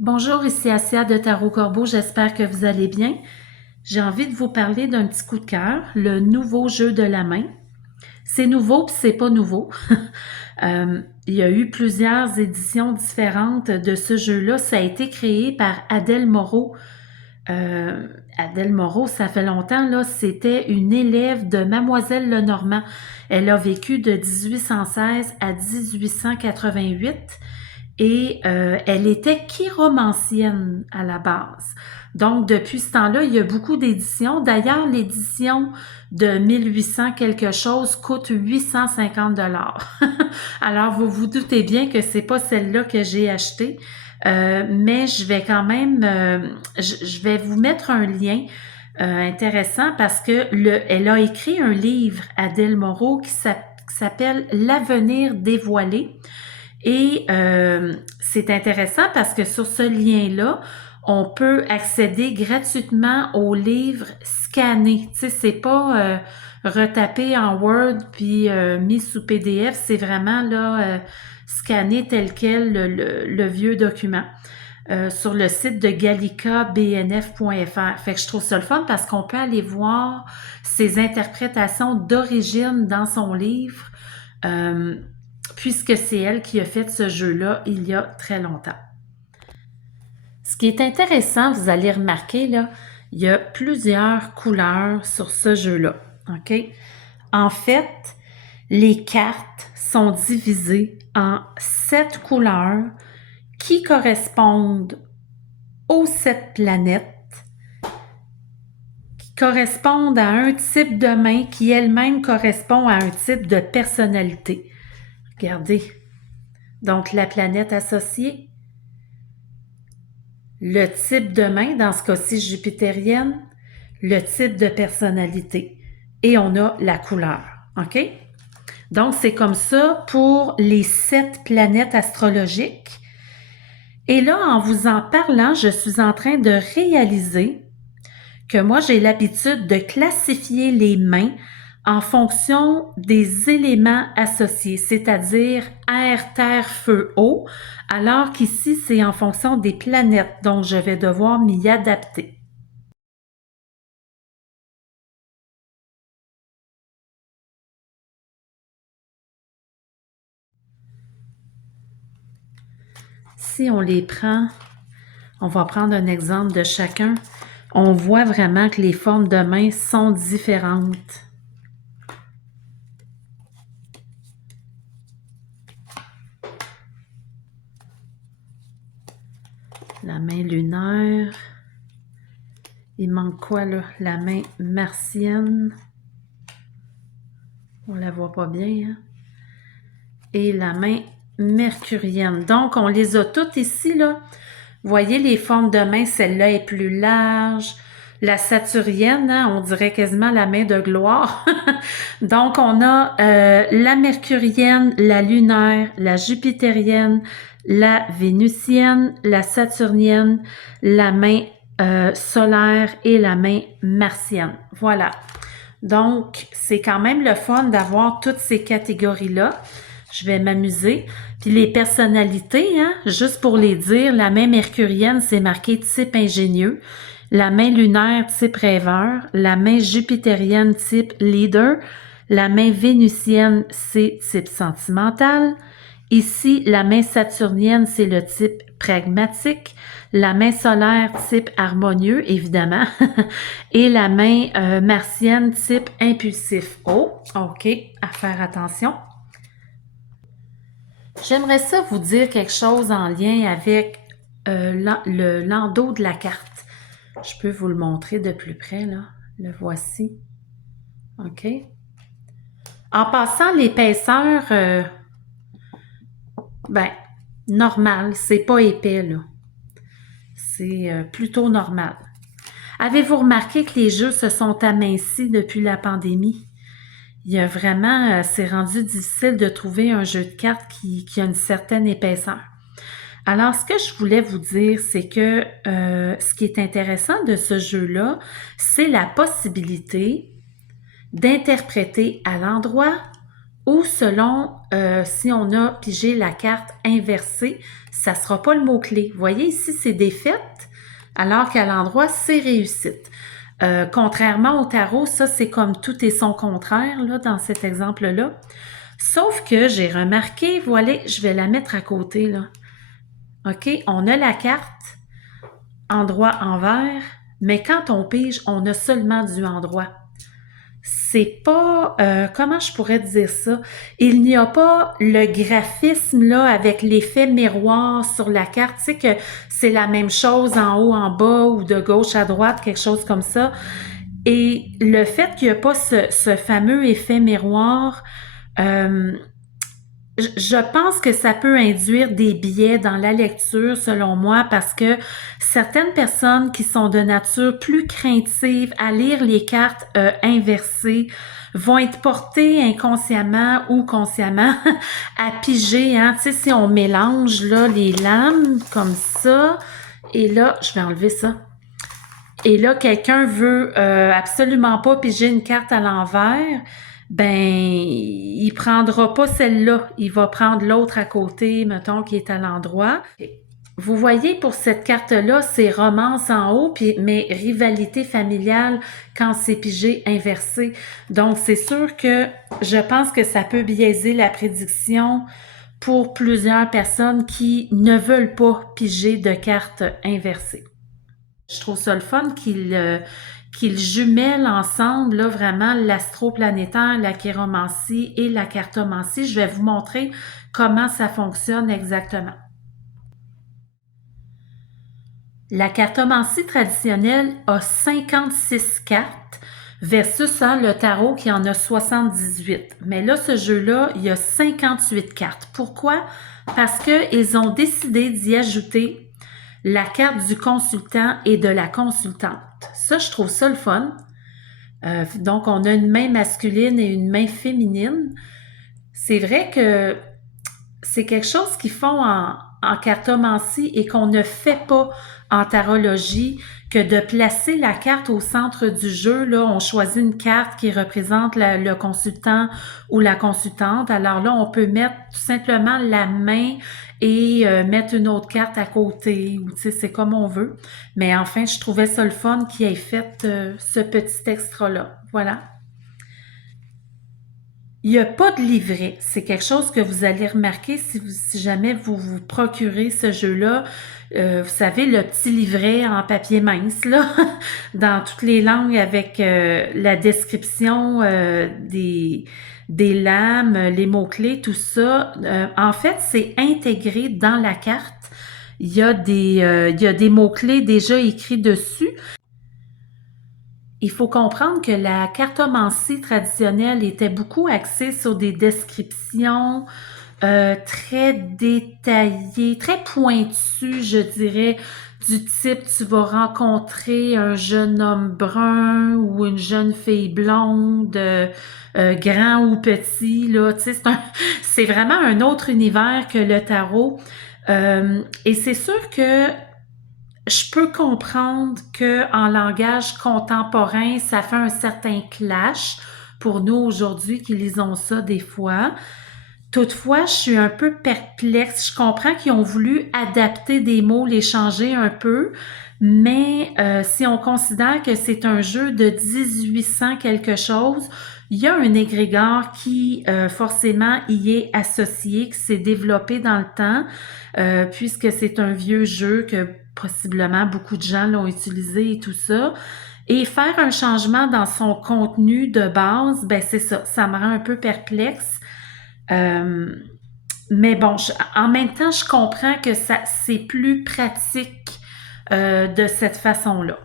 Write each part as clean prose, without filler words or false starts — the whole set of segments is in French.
Bonjour, ici Assia de Tarot Corbeau, j'espère que vous allez bien. J'ai envie de vous parler d'un petit coup de cœur, le nouveau jeu de la main. C'est nouveau puis c'est pas nouveau. Il y a eu plusieurs éditions différentes de ce jeu-là. Ça a été créé par Adèle Moreau. Adèle Moreau, ça fait longtemps, là, c'était une élève de Mademoiselle Lenormand. Elle a vécu de 1816 à 1888 et elle était chiromancienne à la base. Donc, depuis ce temps-là, il y a beaucoup d'éditions. D'ailleurs, l'édition de 1800 quelque chose coûte 850 dollars. Alors, vous vous doutez bien que c'est pas celle-là que j'ai achetée. Mais je vais quand même, je vais vous mettre un lien intéressant parce que elle a écrit un livre, Adèle Moreau, qui s'appelle L'avenir dévoilé. Et c'est intéressant parce que sur ce lien-là, on peut accéder gratuitement aux livres scannés. Tu sais, c'est pas retapé en Word puis mis sous PDF, c'est vraiment là scanné tel quel le vieux document. Sur le site de gallicabnf.fr. Fait que je trouve ça le fun parce qu'on peut aller voir ses interprétations d'origine dans son livre, puisque c'est elle qui a fait ce jeu-là il y a très longtemps. Ce qui est intéressant, vous allez remarquer, là, il y a plusieurs couleurs sur ce jeu-là. OK? En fait, les cartes sont divisées en 7 couleurs qui correspondent aux 7 planètes, qui correspondent à un type de main qui elle-même correspond à un type de personnalité. Regardez. Donc, la planète associée, le type de main, dans ce cas-ci jupitérienne, le type de personnalité. Et on a la couleur. OK? Donc, c'est comme ça pour les 7 planètes astrologiques. Et là, en vous en parlant, je suis en train de réaliser que moi, j'ai l'habitude de classifier les mains en fonction des éléments associés, c'est-à-dire air, terre, feu, eau, alors qu'ici, c'est en fonction des planètes, donc je vais devoir m'y adapter. Si on les prend, on va prendre un exemple de chacun, on voit vraiment que les formes de mains sont différentes. La main lunaire. Il manque quoi là? La main martienne. On la voit pas bien, hein? Et la main mercurienne. Donc, on les a toutes ici, là. Voyez les formes de main, celle-là est plus large. La saturnienne, hein, on dirait quasiment la main de gloire. Donc, on a la mercurienne, la lunaire, la jupitérienne, la vénusienne, la saturnienne, la main solaire et la main martienne. Voilà. Donc, c'est quand même le fun d'avoir toutes ces catégories-là. Je vais m'amuser. Puis les personnalités, hein, juste pour les dire, la main mercurienne, c'est marqué type ingénieux. La main lunaire, type rêveur. La main jupitérienne, type leader. La main vénusienne, c'est type sentimental. Ici, la main saturnienne, c'est le type pragmatique. La main solaire, type harmonieux, évidemment. Et la main martienne, type impulsif. Oh, OK, à faire attention. J'aimerais ça vous dire quelque chose en lien avec l'endos de la carte. Je peux vous le montrer de plus près, là. Le voici. OK? En passant, l'épaisseur, ben, normal. C'est pas épais, là. C'est plutôt normal. Avez-vous remarqué que les jeux se sont amincis depuis la pandémie? Il y a vraiment, c'est rendu difficile de trouver un jeu de cartes qui a une certaine épaisseur. Alors, ce que je voulais vous dire, c'est que ce qui est intéressant de ce jeu-là, c'est la possibilité d'interpréter à l'endroit ou selon si on a pigé la carte inversée, ça ne sera pas le mot-clé. Vous voyez ici, c'est défaite, alors qu'à l'endroit, c'est réussite. Contrairement au tarot, ça, c'est comme tout et son contraire, là, dans cet exemple-là. Sauf que j'ai remarqué, voilà, je vais la mettre à côté, là. OK, on a la carte endroit envers, mais quand on pige, on a seulement du endroit. C'est pas, comment je pourrais dire ça? Il n'y a pas le graphisme là avec l'effet miroir sur la carte, tu sais que c'est la même chose en haut, en bas ou de gauche à droite, quelque chose comme ça. Et le fait qu'il n'y a pas ce fameux effet miroir, euh, je pense que ça peut induire des biais dans la lecture, selon moi, parce que certaines personnes qui sont de nature plus craintives à lire les cartes inversées vont être portées inconsciemment ou consciemment à piger. Hein? Tu sais, si on mélange là les lames comme ça, et là, je vais enlever ça. Et là, quelqu'un veut absolument pas piger une carte à l'envers, ben, il prendra pas celle-là. Il va prendre l'autre à côté, mettons, qui est à l'endroit. Vous voyez, pour cette carte-là, c'est romance en haut, puis, mais rivalité familiale quand c'est pigé inversé. Donc, c'est sûr que je pense que ça peut biaiser la prédiction pour plusieurs personnes qui ne veulent pas piger de cartes inversées. Je trouve ça le fun qu'ils jumellent ensemble, là, vraiment, l'astroplanétaire, la chiromancie et la cartomancie. Je vais vous montrer comment ça fonctionne exactement. La cartomancie traditionnelle a 56 cartes versus le tarot qui en a 78. Mais là, ce jeu-là, il y a 58 cartes. Pourquoi? Parce qu'ils ont décidé d'y ajouter la carte du consultant et de la consultante. Ça, je trouve ça le fun. Donc, on a une main masculine et une main féminine. C'est vrai que c'est quelque chose qu'ils font en cartomancie et qu'on ne fait pas en tarologie, que de placer la carte au centre du jeu. Là, on choisit une carte qui représente le consultant ou la consultante. Alors là, on peut mettre tout simplement la main et mettre une autre carte à côté, ou tu sais, c'est comme on veut. Mais enfin, je trouvais ça le fun qu'il ait fait ce petit extra-là. Voilà. Il n'y a pas de livret. C'est quelque chose que vous allez remarquer si jamais vous vous procurez ce jeu-là. Vous savez, le petit livret en papier mince, là, dans toutes les langues avec la description des lames, les mots-clés, tout ça. En fait, c'est intégré dans la carte. Il y a des mots-clés déjà écrits dessus. Il faut comprendre que la cartomancie traditionnelle était beaucoup axée sur des descriptions très détaillées, très pointues, je dirais, du type tu vas rencontrer un jeune homme brun ou une jeune fille blonde, grand ou petit, là, tu sais, c'est vraiment un autre univers que le tarot. Et c'est sûr que je peux comprendre que en langage contemporain, ça fait un certain clash pour nous aujourd'hui qui lisons ça des fois. Toutefois, je suis un peu perplexe. Je comprends qu'ils ont voulu adapter des mots, les changer un peu, mais si on considère que c'est un jeu de 1800 quelque chose, il y a un égrégore qui forcément y est associé, qui s'est développé dans le temps, puisque c'est un vieux jeu que possiblement beaucoup de gens l'ont utilisé et tout ça. Et faire un changement dans son contenu de base, ben c'est ça, ça me rend un peu perplexe. Mais bon, en même temps, je comprends que c'est plus pratique de cette façon-là.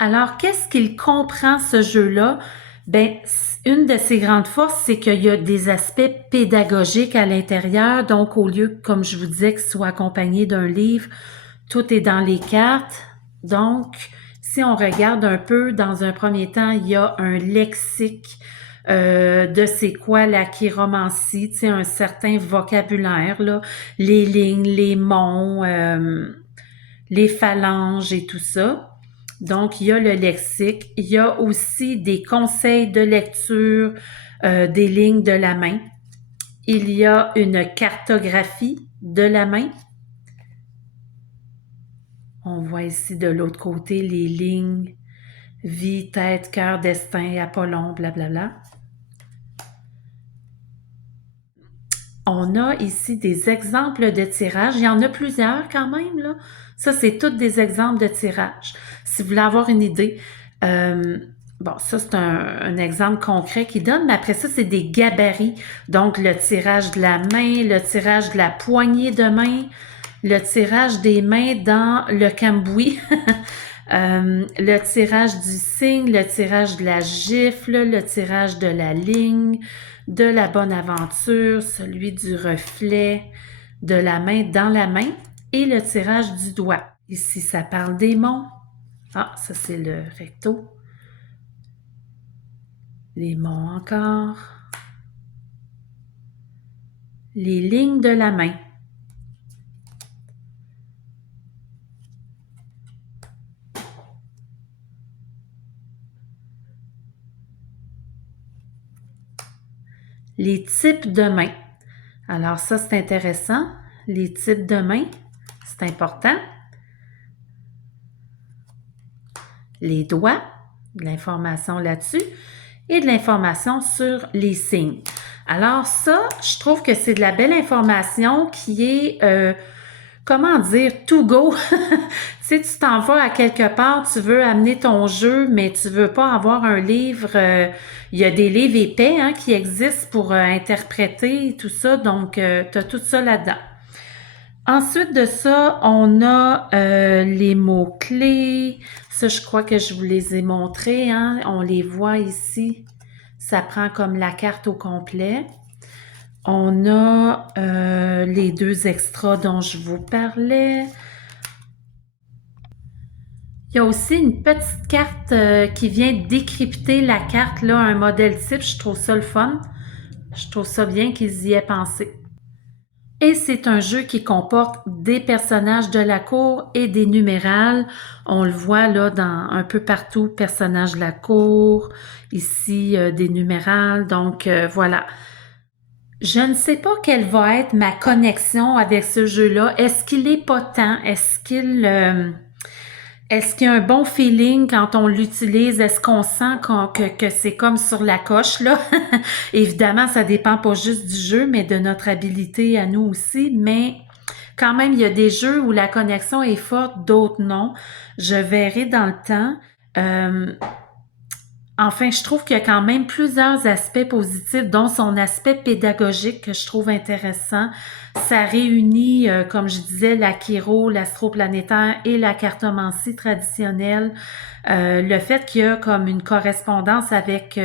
Alors, qu'est-ce qu'il comprend ce jeu-là? Ben, une de ses grandes forces, c'est qu'il y a des aspects pédagogiques à l'intérieur. Donc, au lieu, comme je vous disais, que ce soit accompagné d'un livre, tout est dans les cartes. Donc, si on regarde un peu, dans un premier temps, il y a un lexique de c'est quoi la chiromancie, tu sais, un certain vocabulaire, là, les lignes, les monts, les phalanges et tout ça. Donc, il y a le lexique. Il y a aussi des conseils de lecture des lignes de la main. Il y a une cartographie de la main. On voit ici de l'autre côté les lignes, vie, tête, cœur, destin, Apollon, blablabla. On a ici des exemples de tirage. Il y en a plusieurs quand même, là. Ça, c'est tous des exemples de tirage. Si vous voulez avoir une idée, bon, ça, c'est un exemple concret qui donne, mais après ça, c'est des gabarits. Donc, le tirage de la main, le tirage de la poignée de main, le tirage des mains dans le cambouis, le tirage du signe, le tirage de la gifle, le tirage de la ligne, de la bonne aventure, celui du reflet, de la main dans la main et le tirage du doigt. Ici, ça parle des monts. Ah, ça c'est le recto. Les monts encore. Les lignes de la main. Les types de mains. Alors ça, c'est intéressant. Les types de mains, c'est important. Les doigts, de l'information là-dessus, et de l'information sur les signes. Alors ça, je trouve que c'est de la belle information qui est, comment dire, to go. Tu sais, tu t'en vas à quelque part, tu veux amener ton jeu, mais tu veux pas avoir un livre. Il y a des livres épais hein, qui existent pour interpréter tout ça, donc tu as tout ça là-dedans. Ensuite de ça, on a les mots-clés. Ça, je crois que je vous les ai montrés. Hein? On les voit ici. Ça prend comme la carte au complet. On a les deux extras dont je vous parlais. Il y a aussi une petite carte qui vient décrypter la carte, là, un modèle type. Je trouve ça le fun. Je trouve ça bien qu'ils y aient pensé. Et c'est un jeu qui comporte des personnages de la cour et des numérales. On le voit là dans un peu partout, personnages de la cour, ici des numérales. Donc voilà. Je ne sais pas quelle va être ma connexion avec ce jeu-là. Est-ce qu'il est potent? Est-ce qu'il y a un bon feeling quand on l'utilise? Est-ce qu'on sent que c'est comme sur la coche, là? Évidemment, ça dépend pas juste du jeu, mais de notre habilité à nous aussi. Mais quand même, il y a des jeux où la connexion est forte, d'autres non. Je verrai dans le temps. Enfin, je trouve qu'il y a quand même plusieurs aspects positifs, dont son aspect pédagogique que je trouve intéressant. Ça réunit, comme je disais, l'Akiro, l'astroplanétaire et la cartomancie traditionnelle. Le fait qu'il y a comme une correspondance avec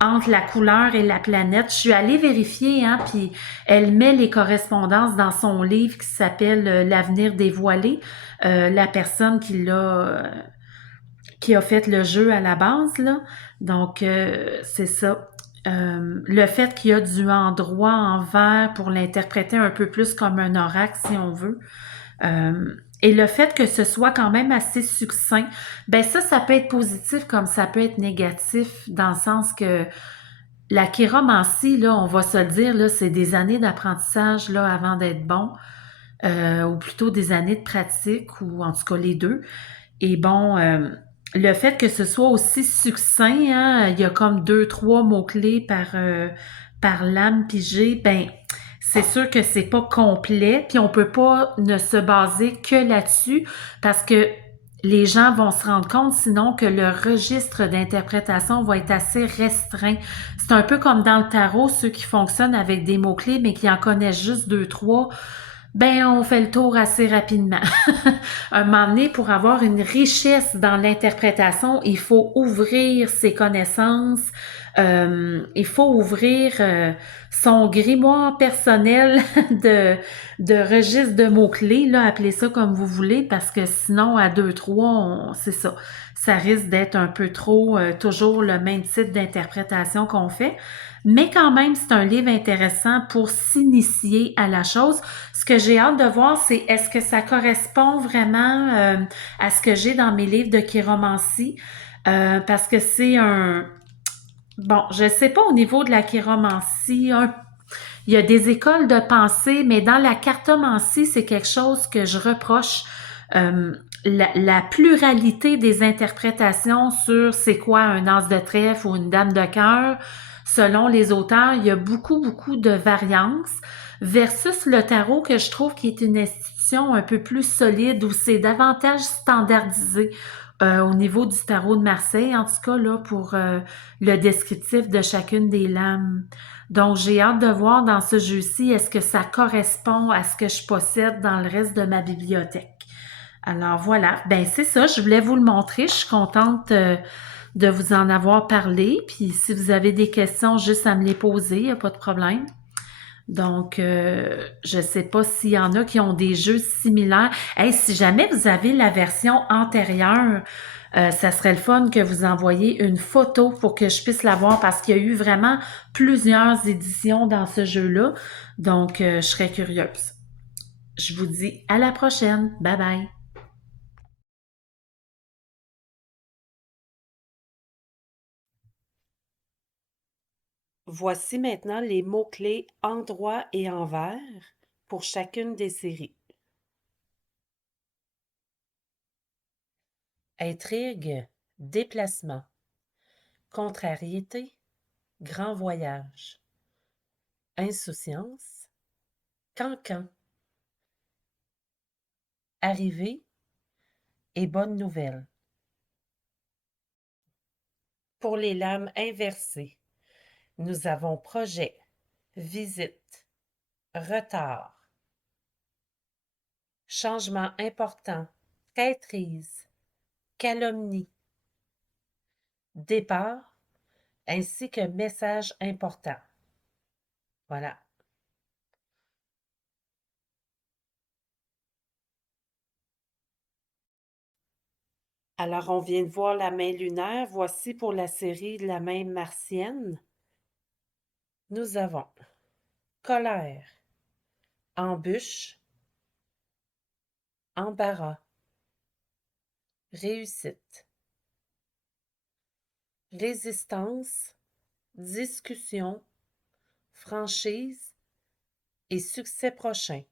entre la couleur et la planète. Je suis allée vérifier, hein, puis elle met les correspondances dans son livre qui s'appelle L'avenir dévoilé. La personne qui a fait le jeu à la base, là. Donc, c'est ça. Le fait qu'il y a du endroit en vert pour l'interpréter un peu plus comme un oracle, si on veut. Et le fait que ce soit quand même assez succinct, ben ça peut être positif comme ça peut être négatif, dans le sens que la chiromancie, là, on va se le dire, là, c'est des années d'apprentissage là, avant d'être bon, ou plutôt des années de pratique, ou en tout cas les deux. Et bon, le fait que ce soit aussi succinct, hein, il y a comme 2-3 mots-clés par lame pigée, ben c'est sûr que c'est pas complet, puis on peut pas ne se baser que là-dessus, parce que les gens vont se rendre compte sinon que le registre d'interprétation va être assez restreint. C'est un peu comme dans le tarot, ceux qui fonctionnent avec des mots-clés, mais qui en connaissent juste 2-3, ben on fait le tour assez rapidement. Un moment donné, pour avoir une richesse dans l'interprétation, il faut ouvrir ses connaissances, il faut ouvrir son grimoire personnel de registre de mots-clés, là, appelez ça comme vous voulez, parce que sinon, à 2-3, c'est ça. Ça risque d'être un peu trop toujours le même type d'interprétation qu'on fait. Mais quand même, c'est un livre intéressant pour s'initier à la chose. Ce que j'ai hâte de voir, c'est est-ce que ça correspond vraiment à ce que j'ai dans mes livres de chiromancie. Parce que c'est un... Bon, je sais pas au niveau de la chiromancie, il y a des écoles de pensée, mais dans la cartomancie, c'est quelque chose que je reproche. Euh, la pluralité des interprétations sur c'est quoi un as de trèfle ou une dame de cœur, selon les auteurs, il y a beaucoup, beaucoup de variances versus le tarot que je trouve qui est une institution un peu plus solide où c'est davantage standardisé. Au niveau du tarot de Marseille, en tout cas là pour le descriptif de chacune des lames. Donc, j'ai hâte de voir dans ce jeu-ci, est-ce que ça correspond à ce que je possède dans le reste de ma bibliothèque. Alors voilà, ben c'est ça, je voulais vous le montrer. Je suis contente de vous en avoir parlé. Puis si vous avez des questions, juste à me les poser, il n'y a pas de problème. Donc, je sais pas s'il y en a qui ont des jeux similaires. Hey, si jamais vous avez la version antérieure, ça serait le fun que vous envoyiez une photo pour que je puisse la voir parce qu'il y a eu vraiment plusieurs éditions dans ce jeu-là. Donc, je serais curieuse. Je vous dis à la prochaine. Bye bye. Voici maintenant les mots-clés endroit et envers pour chacune des séries. Intrigue, déplacement, contrariété, grand voyage, insouciance, cancan, arrivée et bonne nouvelle. Pour les lames inversées, nous avons projet, visite, retard, changement important, traîtrise, calomnie, départ, ainsi que message important. Voilà. Alors, on vient de voir la main lunaire. Voici pour la série de la main martienne. Nous avons colère, embûche, embarras, réussite, résistance, discussion, franchise et succès prochain.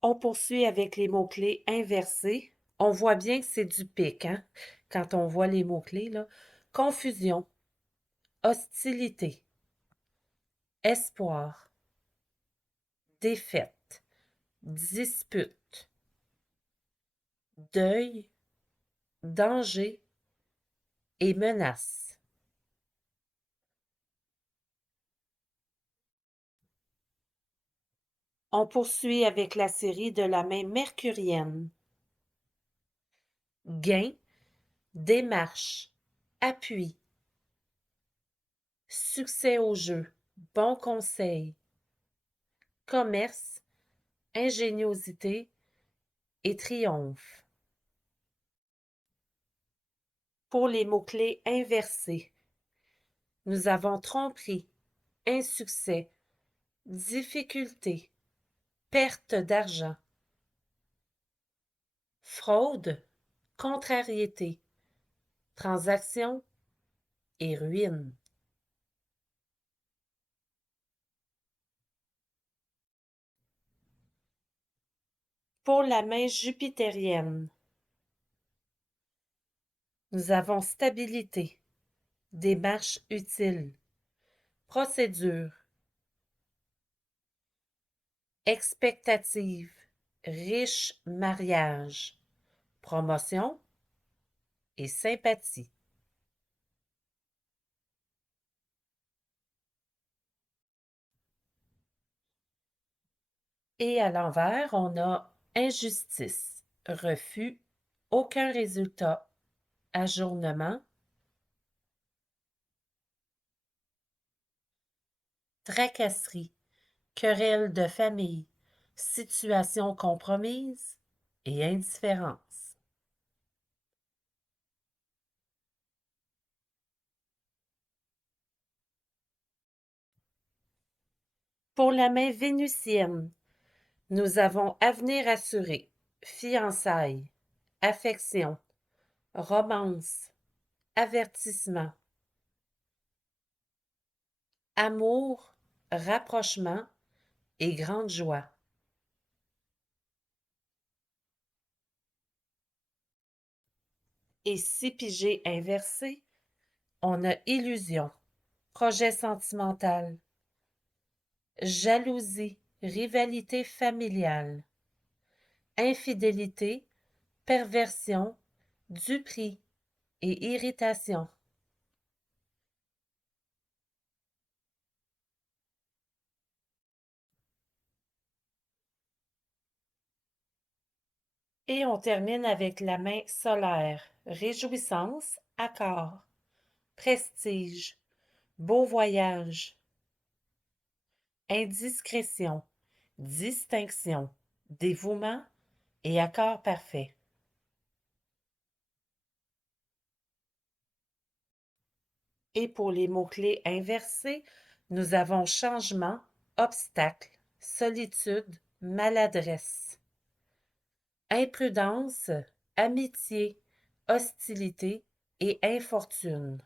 On poursuit avec les mots-clés inversés. On voit bien que c'est du pic, hein, quand on voit les mots-clés, là. Confusion, hostilité, espoir, défaite, dispute, deuil, danger et menace. On poursuit avec la série de la main mercurienne. Gain, démarche, appui, succès au jeu, bon conseil, commerce, ingéniosité et triomphe. Pour les mots-clés inversés, nous avons tromperie, insuccès, difficulté, perte d'argent, fraude, contrariété, transaction et ruine. Pour la main jupitérienne, nous avons stabilité, démarche utile, procédure, expectative, riche mariage, promotion et sympathie. Et à l'envers, on a injustice, refus, aucun résultat, ajournement, tracasserie, querelle de famille, situation compromise et indifférence. Pour la main vénusienne, nous avons avenir assuré, fiançailles, affection, romance, avertissement, amour, rapprochement et grande joie. Et 6 pigés inversés, on a illusion, projet sentimental, jalousie, rivalité familiale, infidélité, perversion, duperie et irritation. Et on termine avec la main solaire, réjouissance, accord, prestige, beau voyage, indiscrétion, distinction, dévouement et accord parfait. Et pour les mots-clés inversés, nous avons changement, obstacle, solitude, maladresse, imprudence, amitié, hostilité et infortune.